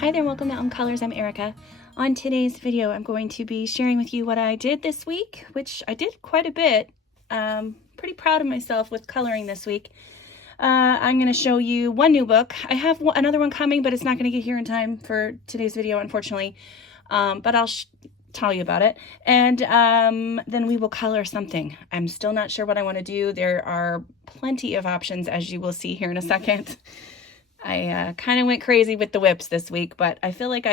Hi there, welcome to Own Colors. I'm Erica. On today's video, I'm going to be sharing with you what I did this week, which I did quite a bit. Pretty proud of myself with coloring this week. I'm going to show you one new book. I have another one coming, but it's not going to get here in time for today's video, unfortunately. But I'll tell you about it. And then we will color something. I'm still not sure what I want to do. There are plenty of options, as you will see here in a second. I kind of went crazy with the whips this week, but I feel like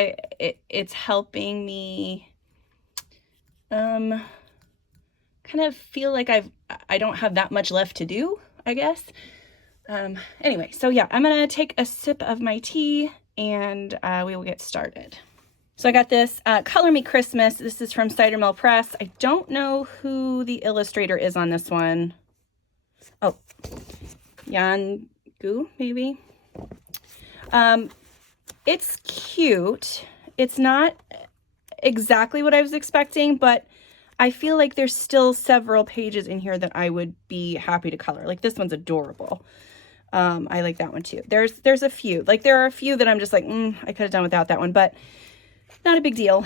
it's helping me kind of feel like I don't have that much left to do, I guess. Anyway, so yeah, I'm gonna take a sip of my tea and we will get started. So I got this Color Me Christmas. This is from Cider Mill Press. I don't know who the illustrator is on this one. Oh, Yan Gu, maybe. It's cute. It's not exactly what I was expecting, but I feel like there's still several pages in here that I would be happy to color. Like this one's adorable. I like that one too. There's a few, like there are a few that I'm just like, I could have done without that one, but not a big deal.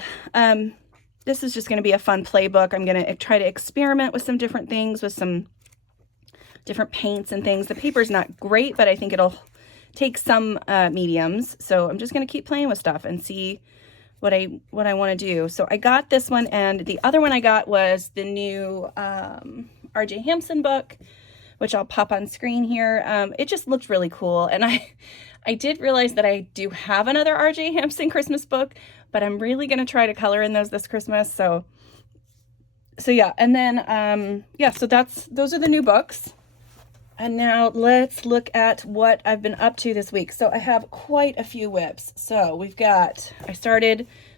This is just going to be a fun playbook. I'm going to try to experiment with some different things, with some different paints and things. The paper's not great, but I think it'll take some mediums. So I'm just going to keep playing with stuff and see what I want to do. So I got this one, and the other one I got was the new R.J. Hampson book, which I'll pop on screen here. It just looked really cool, and I did realize that I do have another R.J. Hampson Christmas book, but I'm really going to try to color in those this Christmas. So yeah, and then yeah, so those are the new books. And now let's look at what I've been up to this week. So I have quite a few whips. So we've got,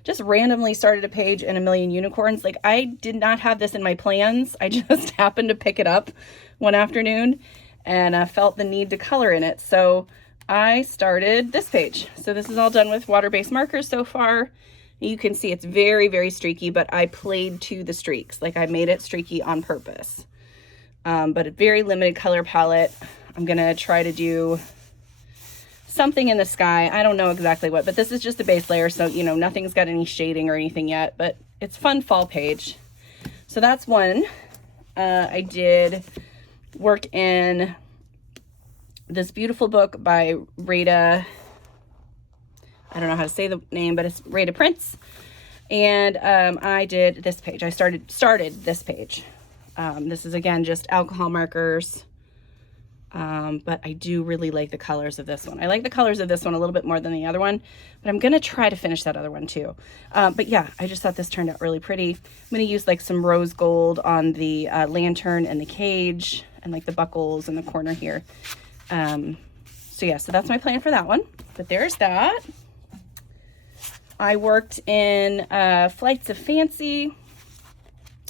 just randomly started a page in A Million Unicorns. Like I did not have this in my plans. I just happened to pick it up one afternoon and I felt the need to color in it. So I started this page. So this is all done with water-based markers so far. You can see it's very, very streaky, but I played to the streaks. Like I made it streaky on purpose. But a very limited color palette. I'm gonna try to do something in the sky. I don't know exactly what, but this is just a base layer, so you know, nothing's got any shading or anything yet, but it's fun fall page. So that's one. I did work in this beautiful book by Rita. I don't know how to say the name, but it's Rita Prince. And I did this page. I started this page. This is again just alcohol markers, but I do really like the colors of this one. I like the colors of this one a little bit more than the other one, but I'm gonna try to finish that other one too. But yeah, I just thought this turned out really pretty. I'm gonna use like some rose gold on the lantern and the cage and like the buckles in the corner here. So yeah, so that's my plan for that one. But there's that. I worked in Flights of Fancy.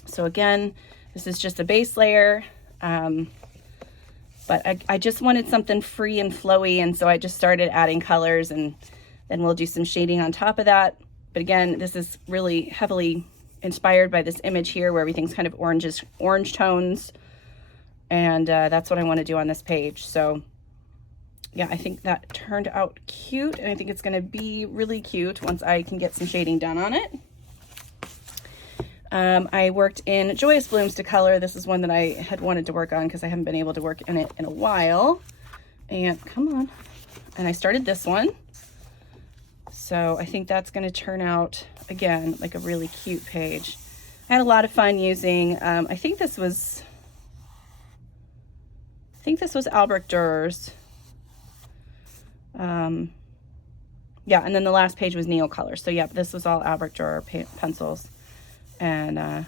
So again, this is just a base layer, but I just wanted something free and flowy, and so I just started adding colors, and then we'll do some shading on top of that. But again, this is really heavily inspired by this image here where everything's kind of orange tones, and that's what I want to do on this page. So yeah, I think that turned out cute, and I think it's going to be really cute once I can get some shading done on it. I worked in Joyous Blooms to color. This is one that I had wanted to work on because I haven't been able to work in it in a while. And come on. And I started this one. So I think that's going to turn out, again, like a really cute page. I had a lot of fun using, I think this was Albrecht Dürer's. Yeah, and then the last page was Neil Color. So yeah, this was all Albrecht Dürer pencils. And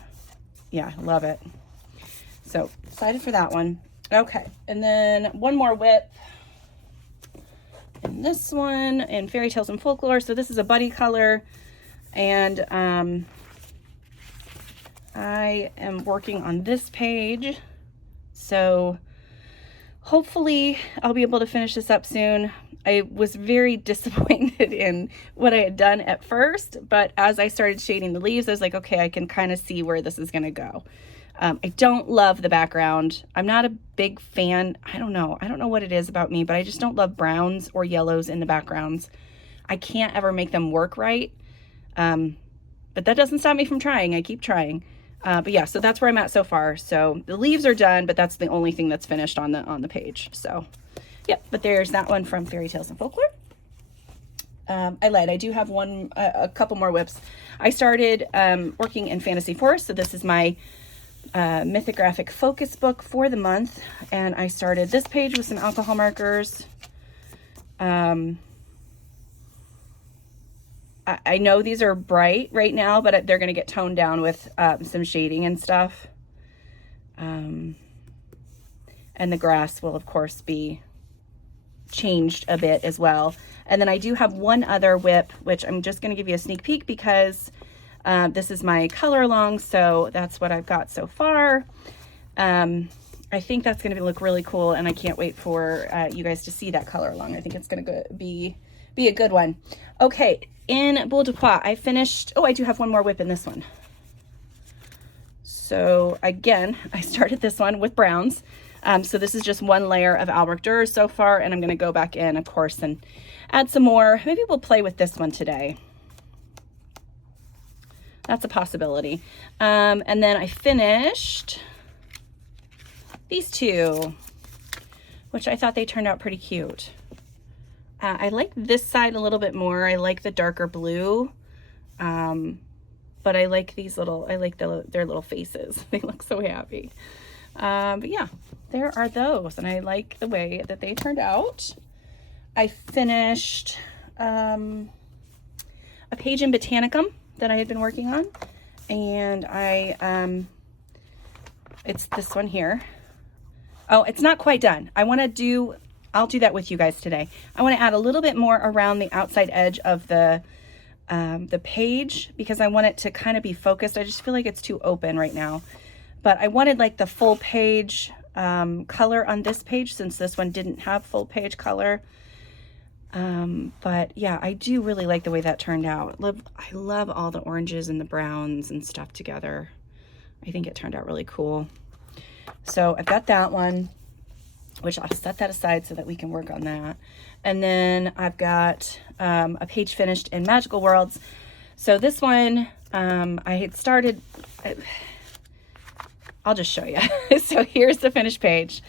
yeah, love it. So excited for that one. Okay, and then one more whip. And this one in Fairy Tales and Folklore. So this is a buddy color, and I am working on this page. So hopefully I'll be able to finish this up soon. I was very disappointed in what I had done at first, but as I started shading the leaves, I was like, okay, I can kind of see where this is going to go. I don't love the background. I'm not a big fan. I don't know what it is about me, but I just don't love browns or yellows in the backgrounds. I can't ever make them work right. But that doesn't stop me from trying. I keep trying. But yeah, so that's where I'm at so far. So the leaves are done, but that's the only thing that's finished on the page. So yep, but there's that one from Fairy Tales and Folklore. I lied. I do have a couple more whips. I started working in Fantasy Forest. So this is my mythographic focus book for the month. And I started this page with some alcohol markers. I know these are bright right now, but they're going to get toned down with some shading and stuff. And the grass will, of course, be changed a bit as well. And then I do have one other whip, which I'm just going to give you a sneak peek because this is my color along. So that's what I've got so far. I think that's going to look really cool, and I can't wait for you guys to see that color along. I think it's going to be a good one. Okay, in Boule de Pois, I finished, oh, I do have one more whip in this one. So again, I started this one with browns. So this is just one layer of Albrecht Dürer so far, and I'm going to go back in, of course, and add some more. Maybe we'll play with this one today. That's a possibility. And then I finished these two, which I thought they turned out pretty cute. I like this side a little bit more. I like the darker blue, but I like these little, I like their little faces. They look so happy. But yeah, there are those, and I like the way that they turned out. I finished a page in Botanicum that I had been working on, and it's this one here. Oh, it's not quite done. I'll do that with you guys today. I want to add a little bit more around the outside edge of the page because I want it to kind of be focused. I just feel like it's too open right now. But I wanted like the full page color on this page since this one didn't have full page color. But yeah, I do really like the way that turned out. I love all the oranges and the browns and stuff together. I think it turned out really cool. So I've got that one, which I'll set that aside so that we can work on that. And then I've got a page finished in Magical Worlds. So this one, I had started, I'll just show you. So here's the finished page.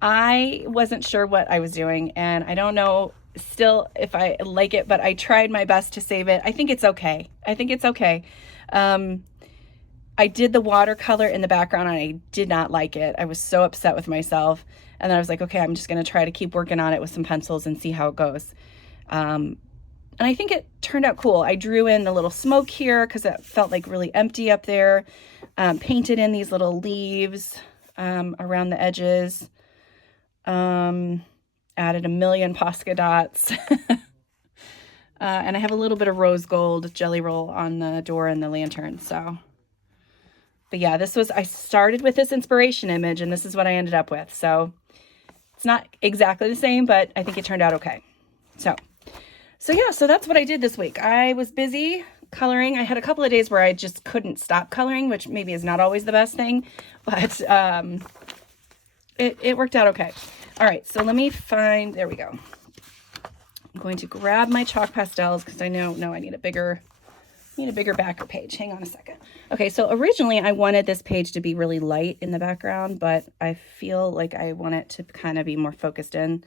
I wasn't sure what I was doing, and I don't know still if I like it, but I tried my best to save it. I think it's okay. I think it's okay. I did the watercolor in the background and I did not like it. I was so upset with myself. And then I was like, okay, I'm just going to try to keep working on it with some pencils and see how it goes. And I think it turned out cool. I drew in the little smoke here because it felt like really empty up there. Painted in these little leaves around the edges. Added a million Posca dots. And I have a little bit of rose gold jelly roll on the door and the lantern. So, but yeah, I started with this inspiration image and this is what I ended up with. So it's not exactly the same, but I think it turned out okay. So yeah, so that's what I did this week. I was busy coloring. I had a couple of days where I just couldn't stop coloring, which maybe is not always the best thing, but it worked out okay. All right, so let me find, there we go. I'm going to grab my chalk pastels because I know, no, I need a bigger backer page. Hang on a second. Okay, so originally I wanted this page to be really light in the background, but I feel like I want it to kind of be more focused in.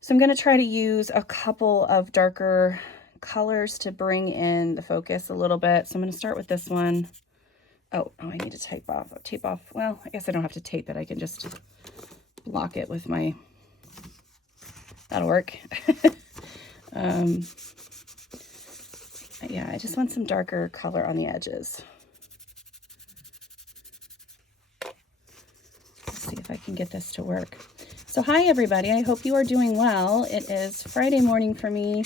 So I'm going to try to use a couple of darker colors to bring in the focus a little bit. So I'm going to start with this one. Oh, I need to tape off. Well, I guess I don't have to tape it. I can just block it with my, that'll work. Yeah, I just want some darker color on the edges. Let's see if I can get this to work. So hi everybody, I hope you are doing well. It is Friday morning for me.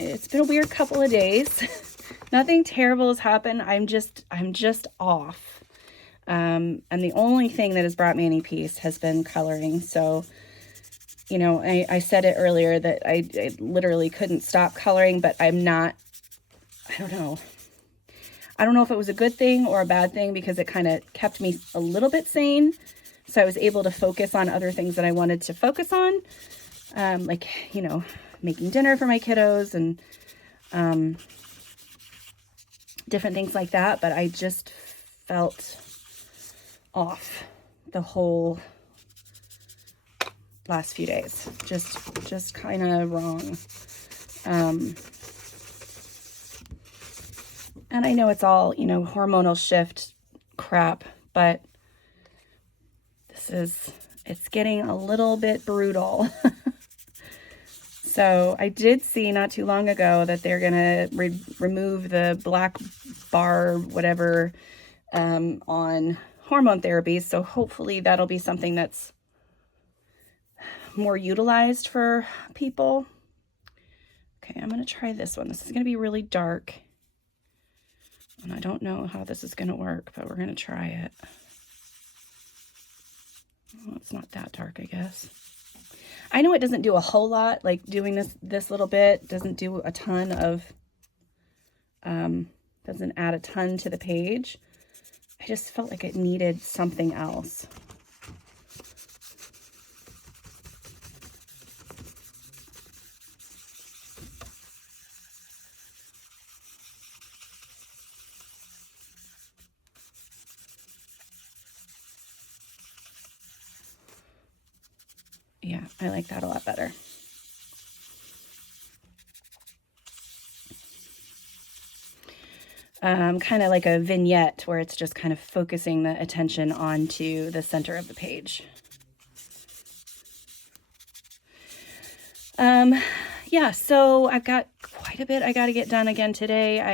It's been a weird couple of days. Nothing terrible has happened. I'm just off. And the only thing that has brought me any peace has been coloring. So, you know, I said it earlier that I literally couldn't stop coloring, but I don't know. I don't know if it was a good thing or a bad thing because it kind of kept me a little bit sane, So I was able to focus on other things that I wanted to focus on, like, you know, making dinner for my kiddos and different things like that. But I just felt off the whole last few days. Just kind of wrong. And I know it's all, you know, hormonal shift crap, but it's getting a little bit brutal. So I did see not too long ago that they're going to remove the black bar, whatever, on hormone therapy. So hopefully that'll be something that's more utilized for people. Okay, I'm going to try this one. This is going to be really dark. And I don't know how this is going to work, but we're going to try it. Oh, it's not that dark, I guess. I know it doesn't do a whole lot, like doing this little bit doesn't do a ton of, doesn't add a ton to the page. I just felt like it needed something else. Yeah, I like that a lot better. Kind of like a vignette where it's just kind of focusing the attention onto the center of the page. Yeah, so I've got quite a bit I got to get done again today. I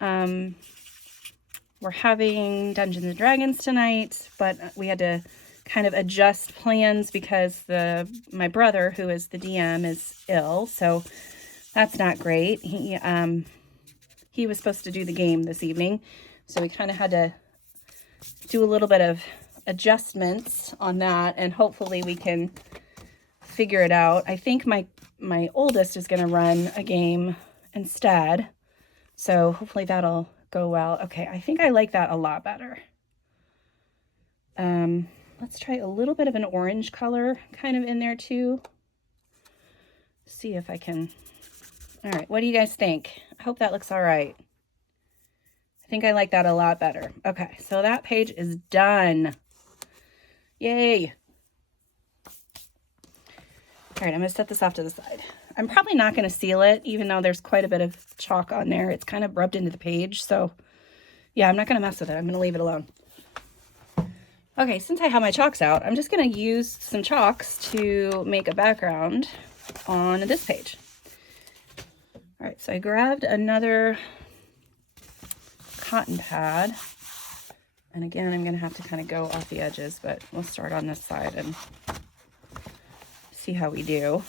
am, we're having Dungeons and Dragons tonight, but we had to kind of adjust plans because my brother, who is the DM, is ill, so that's not great. He was supposed to do the game this evening, so we kind of had to do a little bit of adjustments on that, and hopefully we can figure it out. I think my oldest is going to run a game instead, so hopefully that'll go well. Okay, I think I like that a lot better. Let's try a little bit of an orange color kind of in there too. See if I can. All right, what do you guys think? I hope that looks all right. I think I like that a lot better. Okay, so that page is done. Yay. All right, I'm going to set this off to the side. I'm probably not going to seal it, even though there's quite a bit of chalk on there. It's kind of rubbed into the page, so yeah, I'm not going to mess with it. I'm going to leave it alone. Okay, since I have my chalks out, I'm just going to use some chalks to make a background on this page. All right, so I grabbed another cotton pad. And again, I'm going to have to kind of go off the edges, but we'll start on this side and see how we do.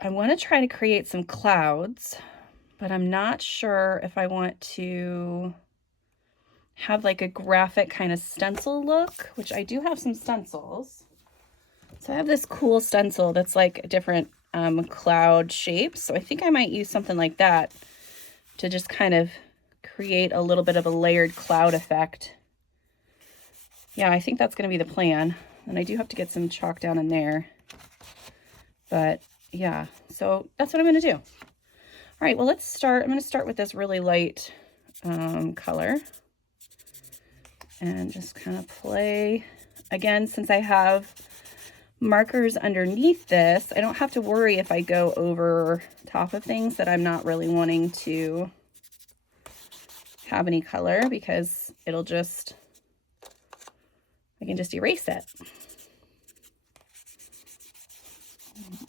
I want to try to create some clouds, but I'm not sure if I want to have like a graphic kind of stencil look, which I do have some stencils. So I have this cool stencil that's like a different cloud shapes. So I think I might use something like that to just kind of create a little bit of a layered cloud effect. Yeah, I think that's going to be the plan. And I do have to get some chalk down in there. But yeah, so that's what I'm going to do. All right, well, let's start. I'm going to start with this really light color. And just kind of play. Again, since I have markers underneath this, I don't have to worry if I go over top of things that I'm not really wanting to have any color, because it'll just, I can just erase it.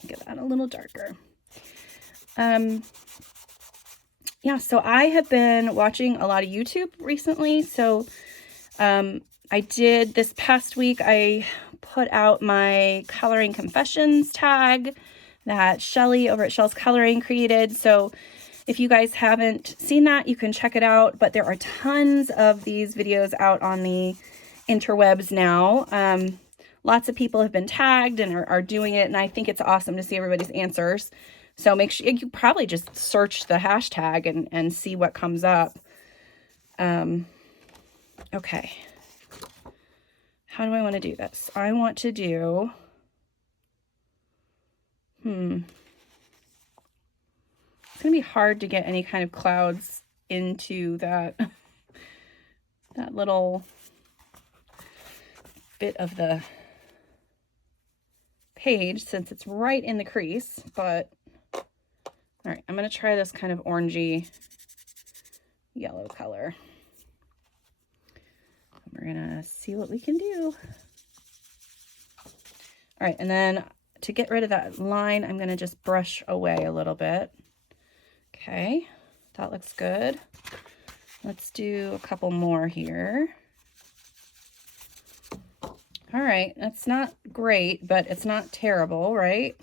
Get that a little darker. Yeah, so I have been watching a lot of YouTube recently. So I did this past week, I put out my coloring confessions tag that Shelly over at Shell's Coloring created. So if you guys haven't seen that, you can check it out. But there are tons of these videos out on the interwebs now. Lots of people have been tagged and are doing it, and I think it's awesome to see everybody's answers. So make sure you probably just search the hashtag and see what comes up. Okay. how do I want to do this? I want to do, it's going to be hard to get any kind of clouds into that, that little bit of the page since it's right in the crease, but all right, I'm going to try this kind of orangey yellow color. We're gonna see what we can do. All right, and then to get rid of that line, I'm gonna just brush away a little bit. Okay, that looks good. Let's do a couple more here. All right, that's not great, but it's not terrible, right?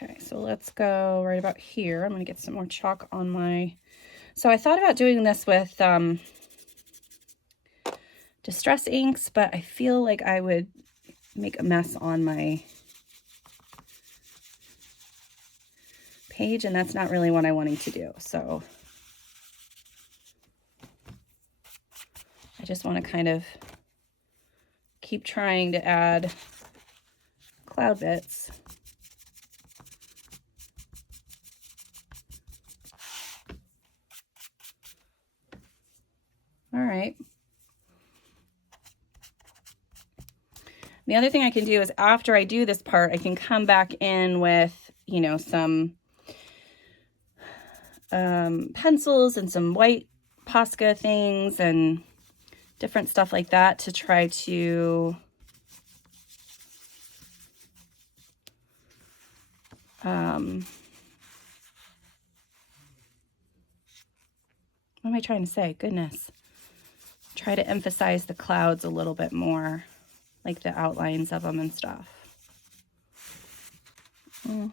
Okay, so let's go right about here. I'm gonna get some more chalk on my, so I thought about doing this with Distress inks, but I feel like I would make a mess on my page, and that's not really what I'm wanting to do. So I just want to kind of keep trying to add cloud bits. All right. The other thing I can do is after I do this part, I can come back in with, you know, some pencils and some white Posca things and different stuff like that to try to what am I trying to say? Goodness. Try to emphasize the clouds a little bit more, like the outlines of them and stuff. Let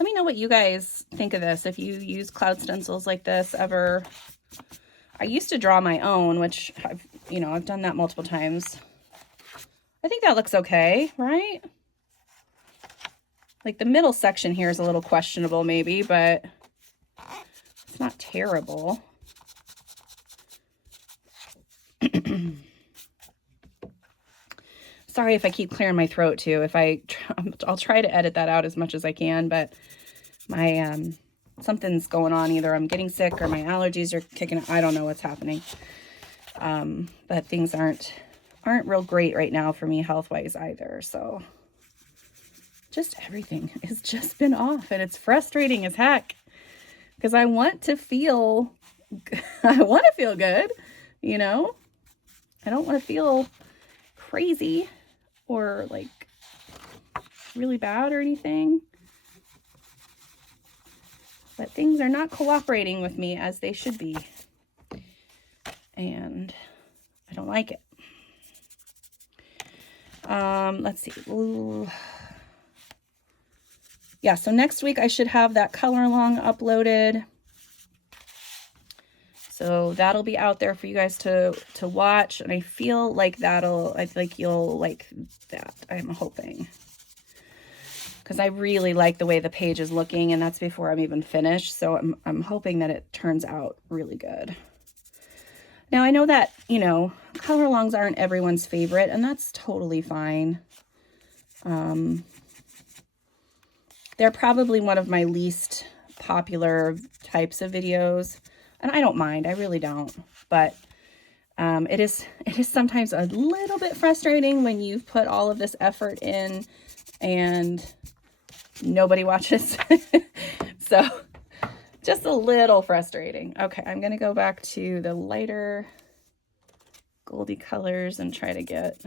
me know what you guys think of this. If you use cloud stencils like this ever. I used to draw my own, which I've done that multiple times. I think that looks okay, right? Like the middle section here is a little questionable maybe, but it's not terrible. Sorry if I keep clearing my throat too. I'll try to edit that out as much as I can, but my something's going on. Either I'm getting sick or my allergies are kicking. I don't know what's happening. But things aren't real great right now for me health-wise either. So just everything has just been off, and it's frustrating as heck because I want to feel good, you know? I don't want to feel crazy or like really bad or anything. But things are not cooperating with me as they should be. And I don't like it. Let's see. Ooh. Yeah, so next week I should have that color along uploaded. So that'll be out there for you guys to watch. And I feel like I think you'll like that, I'm hoping. Because I really like the way the page is looking, and that's before I'm even finished. So I'm hoping that it turns out really good. Now I know that, color alongs aren't everyone's favorite, and that's totally fine. They're probably one of my least popular types of videos. And I don't mind, I really don't, but it is sometimes a little bit frustrating when you've put all of this effort in and nobody watches. So just a little frustrating. Okay, I'm gonna go back to the lighter goldy colors and try to get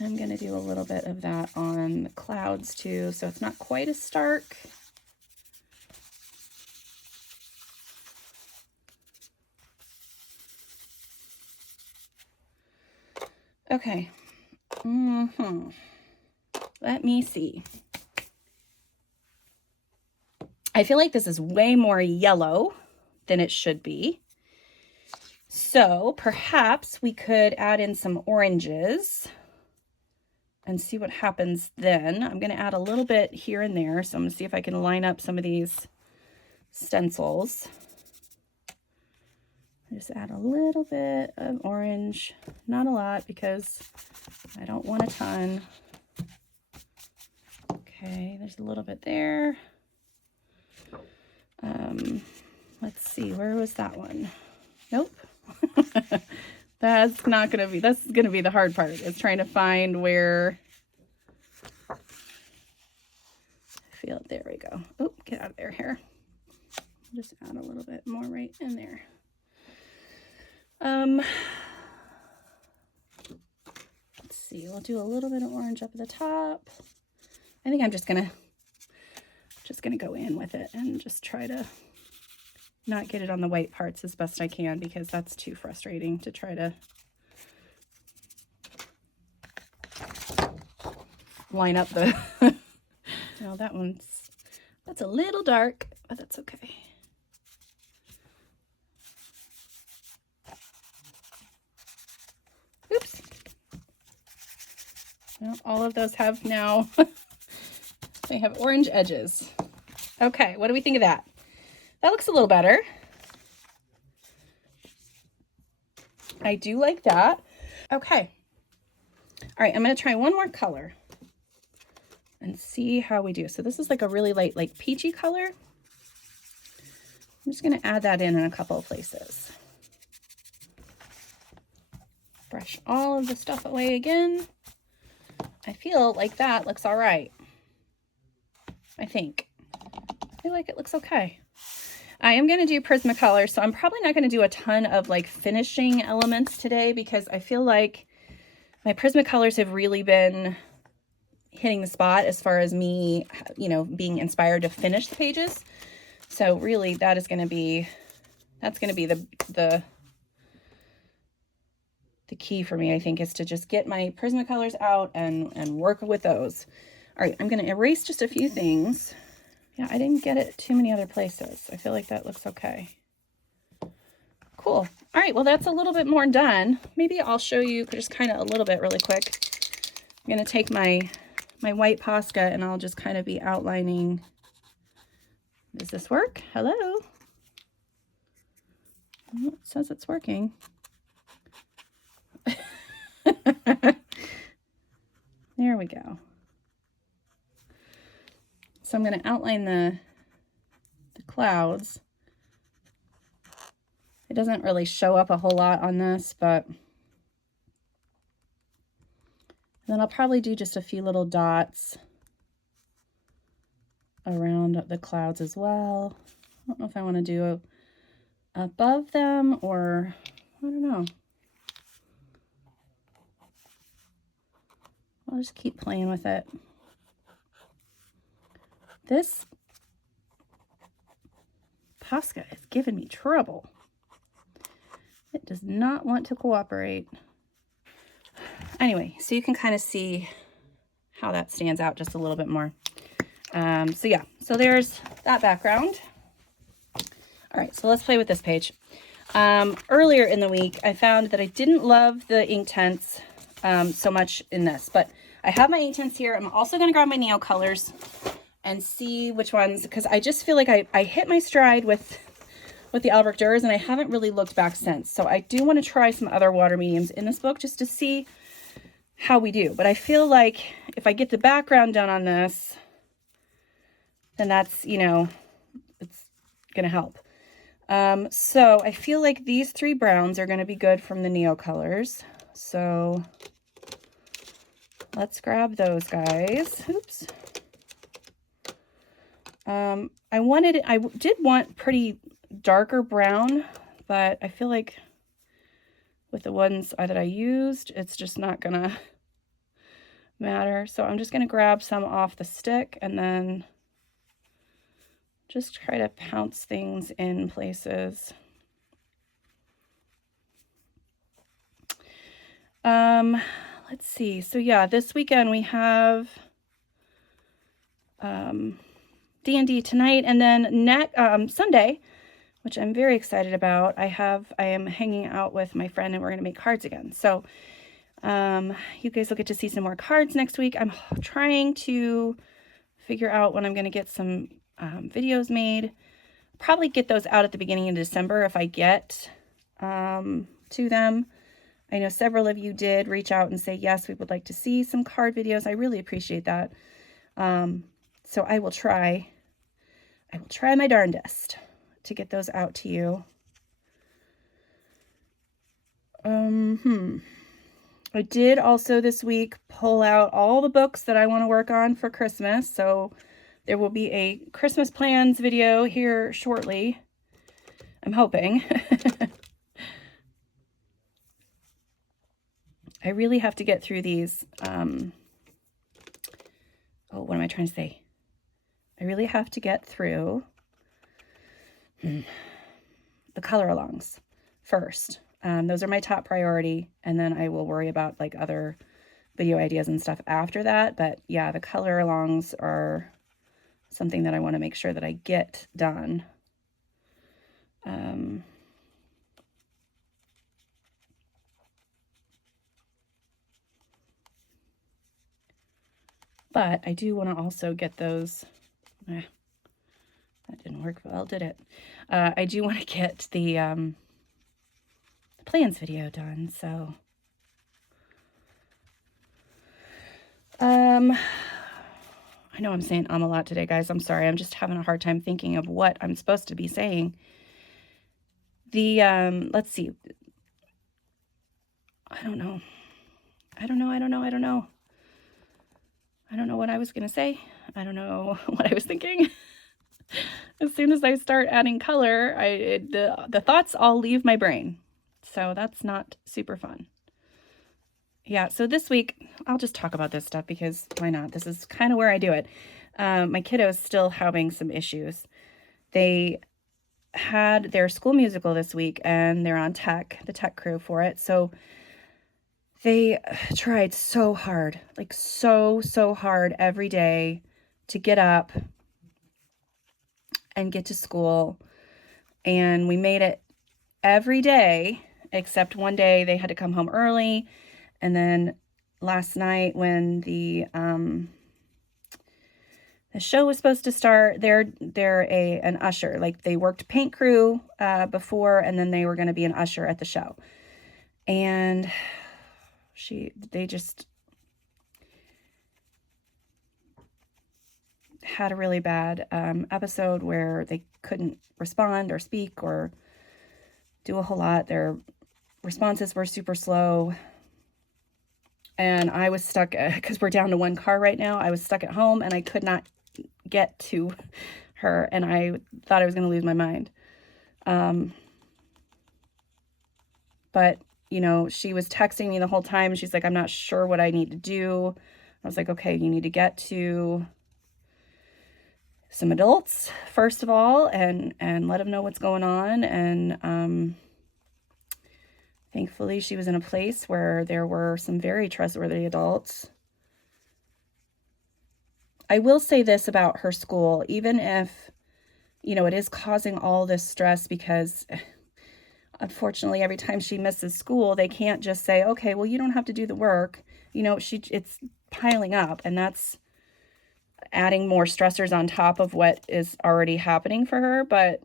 I'm going to do a little bit of that on the clouds too, so it's not quite as stark. Okay. Let me see. I feel like this is way more yellow than it should be. So perhaps we could add in some oranges. and see what happens then. I'm going to add a little bit here and there. So I'm going to see if I can line up some of these stencils. Just add a little bit of orange, not a lot because I don't want a ton. Okay, there's a little bit there. Let's see, where was that one? Nope. That's not gonna be, that's gonna be the hard part, is trying to find where. I feel it, there we go. Oh, get out of there here. Just add a little bit more right in there. Let's see, we'll do a little bit of orange up at the top. I think I'm just gonna go in with it and just try to not get it on the white parts as best I can, because that's too frustrating to try to line up the no, that's a little dark, but that's okay. Oops. Well, all of those have now they have orange edges. Okay, what do we think of that? That looks a little better. I do like that. Okay. All right, I'm going to try one more color and see how we do. So this is like a really light, like peachy color. I'm just going to add that in a couple of places. Brush all of the stuff away again. I feel like that looks all right. I think. I feel like it looks okay. I am going to do Prismacolor, so I'm probably not going to do a ton of like finishing elements today, because I feel like my Prismacolors have really been hitting the spot as far as me, you know, being inspired to finish the pages. So really that is going to be, that's going to be the key for me, I think, is to just get my Prismacolors out and work with those. All right, I'm going to erase just a few things. Yeah, I didn't get it too many other places. I feel like that looks okay. Cool. All right, well, that's a little bit more done. Maybe I'll show you just kind of a little bit really quick. I'm going to take my white Posca and I'll just kind of be outlining. Does this work? Hello? Oh, it says it's working. There we go. So I'm going to outline the clouds. It doesn't really show up a whole lot on this, but then I'll probably do just a few little dots around the clouds as well. I don't know if I want to do above them or I don't know. I'll just keep playing with it. This Posca is giving me trouble. It does not want to cooperate. Anyway, so you can kind of see how that stands out just a little bit more. So yeah, so there's that background. All right, so let's play with this page. Earlier in the week, I found that I didn't love the Inktense so much in this, but I have my Inktense here. I'm also going to grab my Neo colors and see which ones, because I just feel like I hit my stride with the Albrecht Dürer, and I haven't really looked back since. So I do want to try some other water mediums in this book just to see how we do. But I feel like if I get the background done on this, then that's, you know, it's going to help. So I feel like these three browns are going to be good from the Neo colors. So let's grab those guys. Oops. I did want pretty darker brown, but I feel like with the ones that I used, it's just not gonna matter. So I'm just gonna grab some off the stick and then just try to pounce things in places. Let's see. So yeah, this weekend we have D&D tonight, and then Sunday, which I'm very excited about, I am hanging out with my friend and we're going to make cards again. So You guys will get to see some more cards next week. I'm trying to figure out when I'm going to get some videos made. Probably get those out at the beginning of December if I get to them. I know several of you did reach out and say, yes, we would like to see some card videos. I really appreciate that. So I will try my darndest to get those out to you. I did also this week pull out all the books that I want to work on for Christmas. So there will be a Christmas plans video here shortly. I'm hoping. I really have to get through these. What am I trying to say? I really have to get through the color alongs first. Those are my top priority, and then I will worry about like other video ideas and stuff after that. But yeah, the color alongs are something that I want to make sure that I get done. But I do want to also get those. That didn't work well, did it? I do want to get the plans video done, so I know I'm saying a lot today, guys. I'm sorry. I'm just having a hard time thinking of what I'm supposed to be saying. The let's see. I don't know what I was gonna say. I don't know what I was thinking. As soon as I start adding color, the thoughts all leave my brain. So that's not super fun. Yeah, so this week, I'll just talk about this stuff because why not? This is kind of where I do it. My kiddo's still having some issues. They had their school musical this week, and they're on the tech crew for it. So they tried so hard, like so hard every day to get up and get to school. And we made it every day, except one day they had to come home early. And then last night when the show was supposed to start, they're an usher. Like they worked paint crew before, and then they were going to be an usher at the show. And they just had a really bad episode where they couldn't respond or speak or do a whole lot. Their responses were super slow. And I was stuck, because we're down to one car right now. I was stuck at home and I could not get to her, and I thought I was going to lose my mind. But, you know, she was texting me the whole time. She's like, I'm not sure what I need to do. I was like, okay, you need to get to some adults, first of all, and let them know what's going on. And thankfully, she was in a place where there were some very trustworthy adults. I will say this about her school, even if, you know, it is causing all this stress, because unfortunately, every time she misses school, they can't just say, okay, well, you don't have to do the work. You know, it's piling up, and that's adding more stressors on top of what is already happening for her. But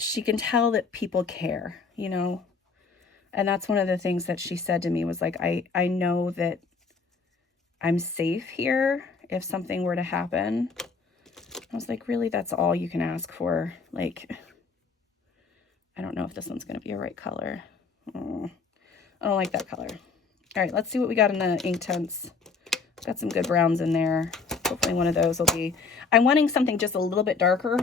she can tell that people care, you know. And that's one of the things that she said to me was like, I know that I'm safe here if something were to happen. I was like, really, that's all you can ask for? Like, I don't know if this one's going to be a right color. Oh, I don't like that color. All right, let's see what we got in the Inktense. Got some good browns in there. Hopefully one of those will be... I'm wanting something just a little bit darker,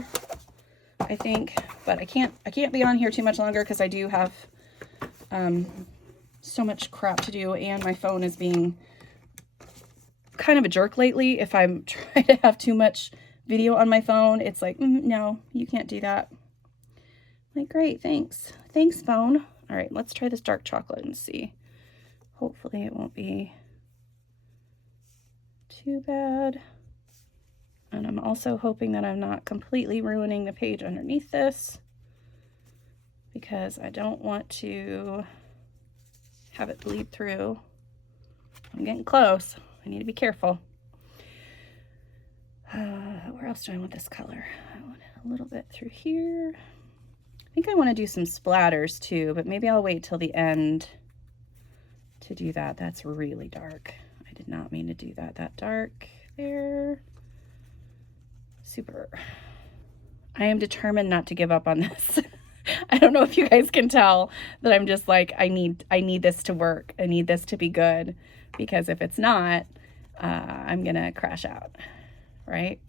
I think. But I can't be on here too much longer because I do have so much crap to do, and my phone is being kind of a jerk lately. If I'm trying to have too much video on my phone, it's like, no, you can't do that. Like, great, thanks phone. All right, let's try this dark chocolate and see. Hopefully it won't be too bad. And I'm also hoping that I'm not completely ruining the page underneath this, because I don't want to have it bleed through. I'm getting close. I need to be careful. Where else do I want this color? I want a little bit through here. I think I want to do some splatters too, but maybe I'll wait till the end to do that. That's really dark. I did not mean to do that dark there. Super. I am determined not to give up on this. I don't know if you guys can tell that I'm just like, I need this to work. I need this to be good, because if it's not, I'm gonna crash out, right?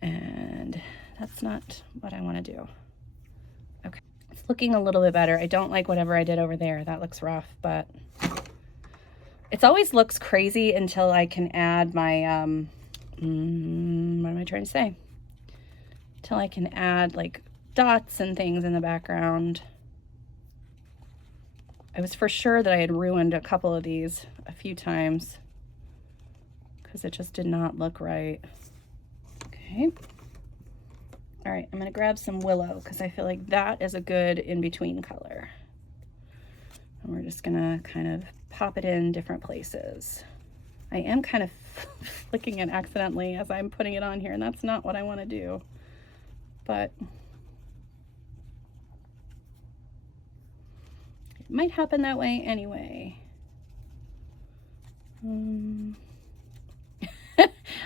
And that's not what I want to do. Okay, it's looking a little bit better. I don't like whatever I did over there. That looks rough, but it always looks crazy until I can add my, what am I trying to say? Until I can add like dots and things in the background. I was for sure that I had ruined a couple of these a few times because it just did not look right. Okay. All right, I'm gonna grab some willow because I feel like that is a good in-between color. And we're just gonna kind of pop it in different places. I am kind of flicking it accidentally as I'm putting it on here, and that's not what I want to do. But it might happen that way anyway.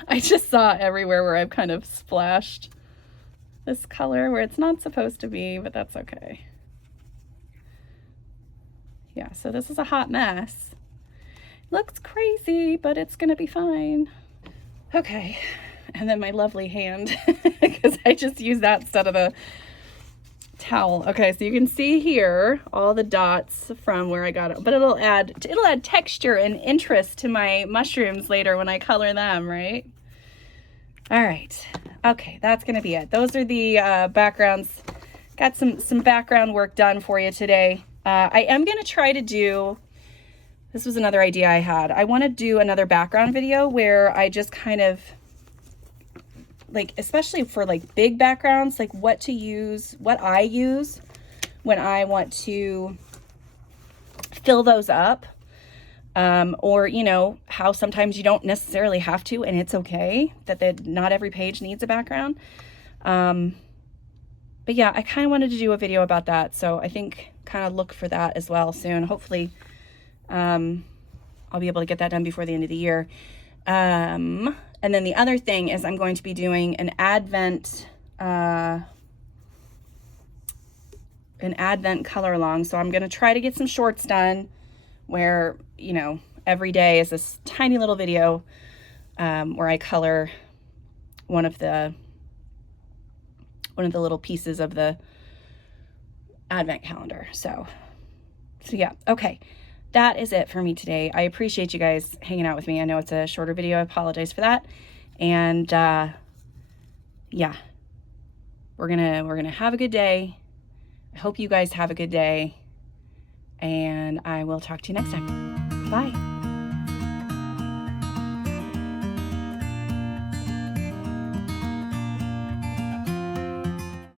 I just saw everywhere where I've kind of splashed this color where it's not supposed to be, but that's okay. Yeah, so this is a hot mess. Looks crazy, but it's gonna be fine. Okay, and then my lovely hand, because I just used that instead of the towel. Okay, so you can see here all the dots from where I got it, but it'll add texture and interest to my mushrooms later when I color them, right? All right, okay, that's gonna be it. Those are the backgrounds. Got some background work done for you today. I am gonna try to do, this was another idea I had. I wanna do another background video where I just kind of, like, especially for like big backgrounds, like what to use, what I use when I want to fill those up. Or, you know, how sometimes you don't necessarily have to, and it's okay that not every page needs a background. But yeah, I kind of wanted to do a video about that. So I think kind of look for that as well soon. Hopefully, I'll be able to get that done before the end of the year. And then the other thing is I'm going to be doing an Advent color along. So I'm going to try to get some shorts done where, you know, every day is this tiny little video where I color one of the little pieces of the Advent calendar. So yeah, okay. That is it for me today. I appreciate you guys hanging out with me. I know it's a shorter video. I apologize for that. And yeah, we're gonna have a good day. I hope you guys have a good day. And I will talk to you next time. Bye.